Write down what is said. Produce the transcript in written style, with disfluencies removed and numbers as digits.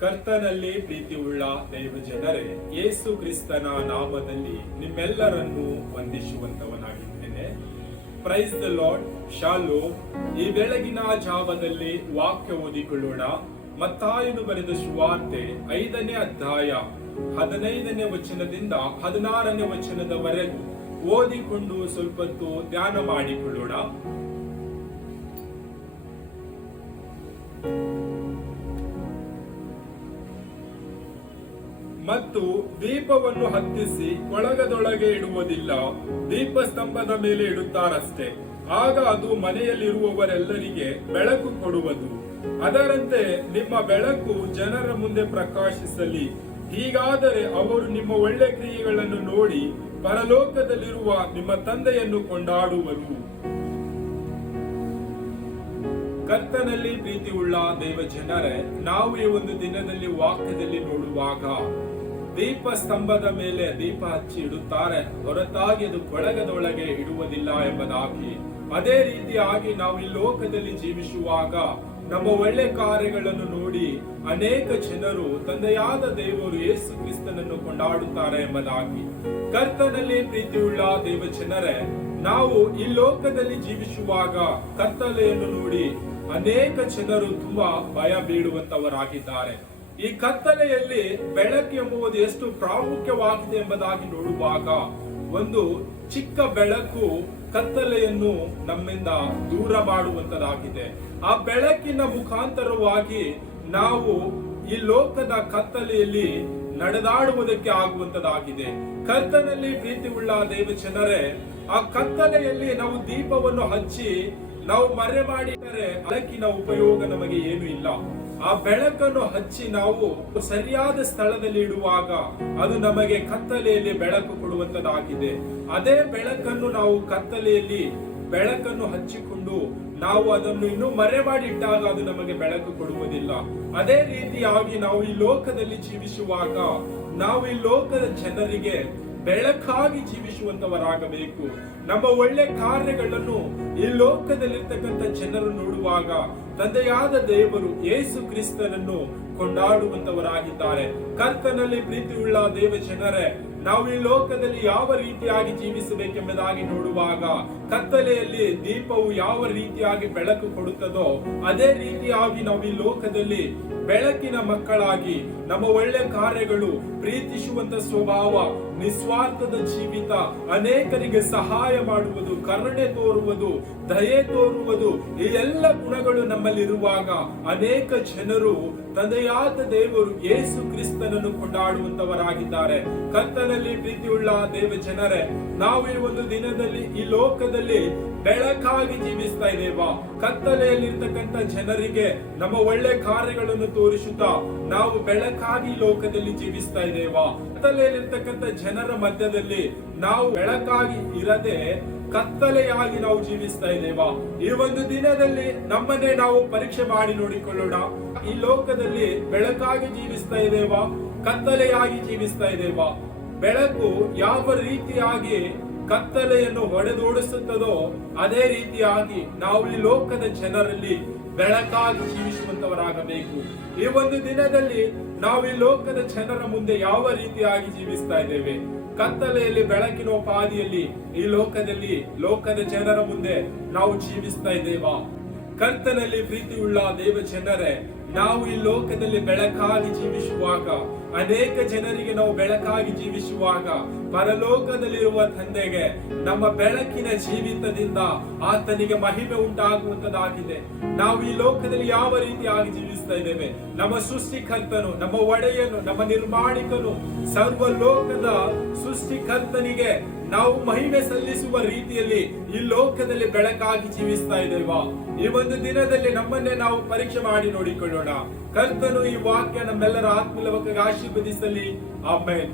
ಕರ್ತನಲ್ಲಿ ಪ್ರೀತಿಯುಳ್ಳ ದೈವ ಜನರೇ, ಯೇಸು ಕ್ರಿಸ್ತನ ನಾಮದಲ್ಲಿ ನಿಮ್ಮೆಲ್ಲರನ್ನೂ ವಂದಿಸುವಂತವನಾಗಿದ್ದೇನೆ. Praise the Lord. ಶಾಲೋಮ್. ಈ ಬೆಳಗಿನ ಜಾವದಲ್ಲಿ ವಾಕ್ಯ ಓದಿಕೊಳ್ಳೋಣ. ಮತ್ತಾಯನು ಬರೆದ ಸುವಾರ್ತೆ 5ನೇ ಅಧ್ಯಾಯ 15ನೇ ವಚನದಿಂದ 16ನೇ ವಚನದವರೆಗೂ ಓದಿಕೊಂಡು ಸ್ವಲ್ಪ ಹೊತ್ತು ಧ್ಯಾನ ಮಾಡಿಕೊಳ್ಳೋಣ. ಮತ್ತು ದೀಪವನ್ನು ಹತ್ತಿಸಿ ಕೊಳಗದೊಳಗೆ ಇಡುವುದಿಲ್ಲ, ದೀಪಸ್ತಂಭದ ಮೇಲೆ ಇಡುತ್ತಾರಷ್ಟೇ. ಆಗ ಅದು ಮನೆಯಲ್ಲಿರುವವರೆಲ್ಲರಿಗೆ ಬೆಳಕು ಕೊಡುವುದು. ಅದರಂತೆ ನಿಮ್ಮ ಬೆಳಕು ಜನರ ಮುಂದೆ ಪ್ರಕಾಶಿಸಲಿ. ಹೀಗಾದರೆ ಅವರು ನಿಮ್ಮ ಒಳ್ಳೆ ಕ್ರಿಯೆಗಳನ್ನು ನೋಡಿ ಪರಲೋಕದಲ್ಲಿರುವ ನಿಮ್ಮ ತಂದೆಯನ್ನು ಕೊಂಡಾಡುವರು. ಕರ್ತನಲ್ಲಿ ಪ್ರೀತಿಯುಳ್ಳ ದೈವ ಜನರೇ, ನಾವು ಈ ಒಂದು ದಿನದಲ್ಲಿ ವಾಕ್ಯದಲ್ಲಿ ನೋಡುವಾಗ ದೀಪ ಸ್ತಂಭದ ಮೇಲೆ ದೀಪ ಹಚ್ಚಿ ಇಡುತ್ತಾರೆ, ಹೊರತಾಗಿ ಅದು ಕೊಳಗದೊಳಗೆ ಇಡುವುದಿಲ್ಲ ಎಂಬುದಾಗಿ. ಅದೇ ರೀತಿಯಾಗಿ ನಾವು ಈ ಲೋಕದಲ್ಲಿ ಜೀವಿಸುವಾಗ ನಮ್ಮ ಒಳ್ಳೆ ಕಾರ್ಯಗಳನ್ನು ನೋಡಿ ಅನೇಕ ಜನರು ತಂದೆಯಾದ ದೇವರು ಯೇಸು ಕ್ರಿಸ್ತನನ್ನು ಕೊಂಡಾಡುತ್ತಾರೆ ಎಂಬುದಾಗಿ. ಕರ್ತನಲ್ಲಿ ಪ್ರೀತಿಯುಳ್ಳ ದೈವ ಜನರೇ, ನಾವು ಈ ಲೋಕದಲ್ಲಿ ಜೀವಿಸುವಾಗ ಕತ್ತಲೆಯನ್ನು ನೋಡಿ ಅನೇಕ ಜನರು ತುಂಬಾ ಭಯ ಬೀಳುವಂತವರಾಗಿದ್ದಾರೆ. ಈ ಕತ್ತಲೆಯಲ್ಲಿ ಬೆಳಕು ಎಂಬುದು ಎಷ್ಟು ಪ್ರಾಮುಖ್ಯವಾಗಿದೆ ಎಂಬುದಾಗಿ ನೋಡುವಾಗ, ಒಂದು ಚಿಕ್ಕ ಬೆಳಕು ಕತ್ತಲೆಯನ್ನು ನಮ್ಮಿಂದ ದೂರ ಮಾಡುವಂತದಾಗಿದೆ. ಆ ಬೆಳಕಿನ ಮುಖಾಂತರವಾಗಿ ನಾವು ಈ ಲೋಕದ ಕತ್ತಲೆಯಲ್ಲಿ ನಡೆದಾಡುವುದಕ್ಕೆ ಆಗುವಂತದಾಗಿದೆ. ಕರ್ತನಲ್ಲಿ ಪ್ರೀತಿಯುಳ್ಳ ದೈವ ಜನರೇ, ಆ ಕತ್ತಲೆಯಲ್ಲಿ ನಾವು ದೀಪವನ್ನು ಹಚ್ಚಿ ನಾವು ಮರೆ ಮಾಡಿದರೆ ಬೆಳಕಿನ ಉಪಯೋಗ ನಮಗೆ ಏನು ಇಲ್ಲ. ಆ ಬೆಳಕನ್ನು ಹಚ್ಚಿ ನಾವು ಸರಿಯಾದ ಸ್ಥಳದಲ್ಲಿ ಇಡುವಾಗ ಅದು ನಮಗೆ ಕತ್ತಲೆಯಲ್ಲಿ ಬೆಳಕು ಕೊಡುವಂತದಾಗಿದೆ. ಅದೇ ಬೆಳಕನ್ನು ನಾವು ಕತ್ತಲೆಯಲ್ಲಿ ಬೆಳಕನ್ನು ಹಚ್ಚಿಕೊಂಡು ನಾವು ಅದನ್ನು ಇನ್ನೂ ಮರೆ ಮಾಡಿಟ್ಟಾಗ ಅದು ನಮಗೆ ಬೆಳಕು ಕೊಡುವುದಿಲ್ಲ. ಅದೇ ರೀತಿಯಾಗಿ ನಾವು ಈ ಲೋಕದಲ್ಲಿ ಜೀವಿಸುವಾಗ ನಾವು ಈ ಲೋಕದ ಜನರಿಗೆ ಬೆಳಕಾಗಿ ಜೀವಿಸುವಂತವರಾಗಬೇಕು. ನಮ್ಮ ಒಳ್ಳೆ ಕಾರ್ಯಗಳನ್ನು ಈ ಲೋಕದಲ್ಲಿರ್ತಕ್ಕಂಥ ಜನರು ನೋಡುವಾಗ ತಂದೆಯಾದ ದೇವರು ಯೇಸು ಕ್ರಿಸ್ತನನ್ನು ಕೊಂಡಾಡುವಂತವರಾಗಿದ್ದಾರೆ. ಕರ್ತನಲ್ಲಿ ಪ್ರೀತಿಯುಳ್ಳ ದೇವ ಜನರೇ, ನಾವು ಈ ಲೋಕದಲ್ಲಿ ಯಾವ ರೀತಿಯಾಗಿ ಜೀವಿಸಬೇಕೆಂಬುದಾಗಿ ನೋಡುವಾಗ ಕತ್ತಲೆಯಲ್ಲಿ ದೀಪವು ಯಾವ ರೀತಿಯಾಗಿ ಬೆಳಕು ಕೊಡುತ್ತದೋ ಅದೇ ರೀತಿಯಾಗಿ ನಾವು ಈ ಲೋಕದಲ್ಲಿ ಬೆಳಕಿನ ಮಕ್ಕಳಾಗಿ ನಮ್ಮ ಒಳ್ಳೆ ಕಾರ್ಯಗಳು, ಪ್ರೀತಿಸುವಂತ ಸ್ವಭಾವ, ನಿಸ್ವಾರ್ಥದ ಜೀವಿತ, ಅನೇಕರಿಗೆ ಸಹಾಯ ಮಾಡುವುದು, ಕರುಣೆ ತೋರುವುದು, ದಯೆ ತೋರುವುದು, ಈ ಎಲ್ಲ ಗುಣಗಳು ನಮ್ಮಲ್ಲಿರುವಾಗ ಅನೇಕ ಜನರು ತಂದೆಯಾದ ದೇವರು ಯೇಸು ಕ್ರಿಸ್ತನನ್ನು ಕೊಂಡಾಡುವಂತವರಾಗಿದ್ದಾರೆ. ಕರ್ತನಲ್ಲಿ ಪ್ರೀತಿಯುಳ್ಳ ದೇವ ಜನರೇ, ನಾವು ಈ ಒಂದು ದಿನದಲ್ಲಿ ಈ ಲೋಕದಲ್ಲಿ ಬೆಳಕಾಗಿ ಜೀವಿಸ್ತಾ ಇದ್ದೇವಾ? ಕತ್ತಲೆಯಲ್ಲಿರ್ತಕ್ಕಂಥ ಜನರಿಗೆ ನಮ್ಮ ಒಳ್ಳೆ ಕಾರ್ಯಗಳನ್ನು ತೋರಿಸುತ್ತಾ ನಾವು ಬೆಳಕಾಗಿ ಲೋಕದಲ್ಲಿ ಜೀವಿಸ್ತಾ ಇದ್ದೇವಾ? ಕತ್ತಲೆಯಲ್ಲಿರ್ತಕ್ಕಂಥ ಜನರ ಮಧ್ಯದಲ್ಲಿ ನಾವು ಬೆಳಕಾಗಿ ಇರದೆ ಕತ್ತಲೆಯಾಗಿ ನಾವು ಜೀವಿಸ್ತಾ ಇದ್ದೇವಾ? ಈ ಒಂದು ದಿನದಲ್ಲಿ ನಮ್ಮನ್ನೇ ನಾವು ಪರೀಕ್ಷೆ ಮಾಡಿ ನೋಡಿಕೊಳ್ಳೋಣ. ಈ ಲೋಕದಲ್ಲಿ ಬೆಳಕಾಗಿ ಜೀವಿಸ್ತಾ ಇದ್ದೇವಾ? ಕತ್ತಲೆಯಾಗಿ ಜೀವಿಸ್ತಾ ಇದ್ದೇವಾ? ಬೆಳಕು ಯಾವ ರೀತಿಯಾಗಿ ಕತ್ತಲೆಯನ್ನು ಹೊಡೆದೋಡಿಸುತ್ತದೋ ಅದೇ ರೀತಿಯಾಗಿ ನಾವು ಈ ಲೋಕದ ಜನರಲ್ಲಿ ಬೆಳಕಾಗಿ ಜೀವಿಸುವಂತವರಾಗಬೇಕು. ಈ ಒಂದು ದಿನದಲ್ಲಿ ನಾವು ಈ ಲೋಕದ ಜನರ ಮುಂದೆ ಯಾವ ರೀತಿಯಾಗಿ ಜೀವಿಸ್ತಾ ಇದ್ದೇವೆ? ಕತ್ತಲೆಯಲ್ಲಿ ಬೆಳಕಿನ ಪಾದಿಯಲ್ಲಿ ಈ ಲೋಕದ ಜನರ ಮುಂದೆ ನಾವು ಜೀವಿಸ್ತಾ ಇದ್ದೇವಾ? ಕರ್ತನಲ್ಲಿ ಪ್ರೀತಿಯುಳ್ಳ ದೇವ ಜನರೇ, ನಾವು ಈ ಲೋಕದಲ್ಲಿ ಬೆಳಕಾಗಿ ಜೀವಿಸುವಾಗ ಅನೇಕ ಜನರಿಗೆ ನಾವು ಬೆಳಕಾಗಿ ಜೀವಿಸುವಾಗ ಪರಲೋಕದಲ್ಲಿರುವ ತಂದೆಗೆ ನಮ್ಮ ಬೆಳಕಿನ ಜೀವಿತದಿಂದ ಆತನಿಗೆ ಮಹಿಮೆ ಉಂಟಾಗುವಂತದಾಗಿದೆ. ನಾವು ಈ ಲೋಕದಲ್ಲಿ ಯಾವ ರೀತಿಯಾಗಿ ಜೀವಿಸ್ತಾ ಇದ್ದೇವೆ? ನಮ್ಮ ಸೃಷ್ಟಿಕರ್ತನು, ನಮ್ಮ ಒಡೆಯನು, ನಮ್ಮ ನಿರ್ಮಾಣಿಕನು, ಸರ್ವ ಲೋಕದ ಸೃಷ್ಟಿಕರ್ತನಿಗೆ ನಾವು ಮಹಿಮೆ ಸಲ್ಲಿಸುವ ರೀತಿಯಲ್ಲಿ ಈ ಲೋಕದಲ್ಲಿ ಬೆಳಕಾಗಿ ಜೀವಿಸ್ತಾ ಇದ್ದೇವಾ? ಈ ಒಂದು ದಿನದಲ್ಲಿ ನಮ್ಮನ್ನೇ ನಾವು ಪರೀಕ್ಷೆ ಮಾಡಿ ನೋಡಿಕೊಳ್ಳೋಣ. ಕರ್ತನು ಈ ವಾಕ್ಯ ನಮ್ಮೆಲ್ಲರ ಆತ್ಮೀಯವಾಗಿ ಆಶೀರ್ವದಿಸಲಿ. ಆಮೆನ್.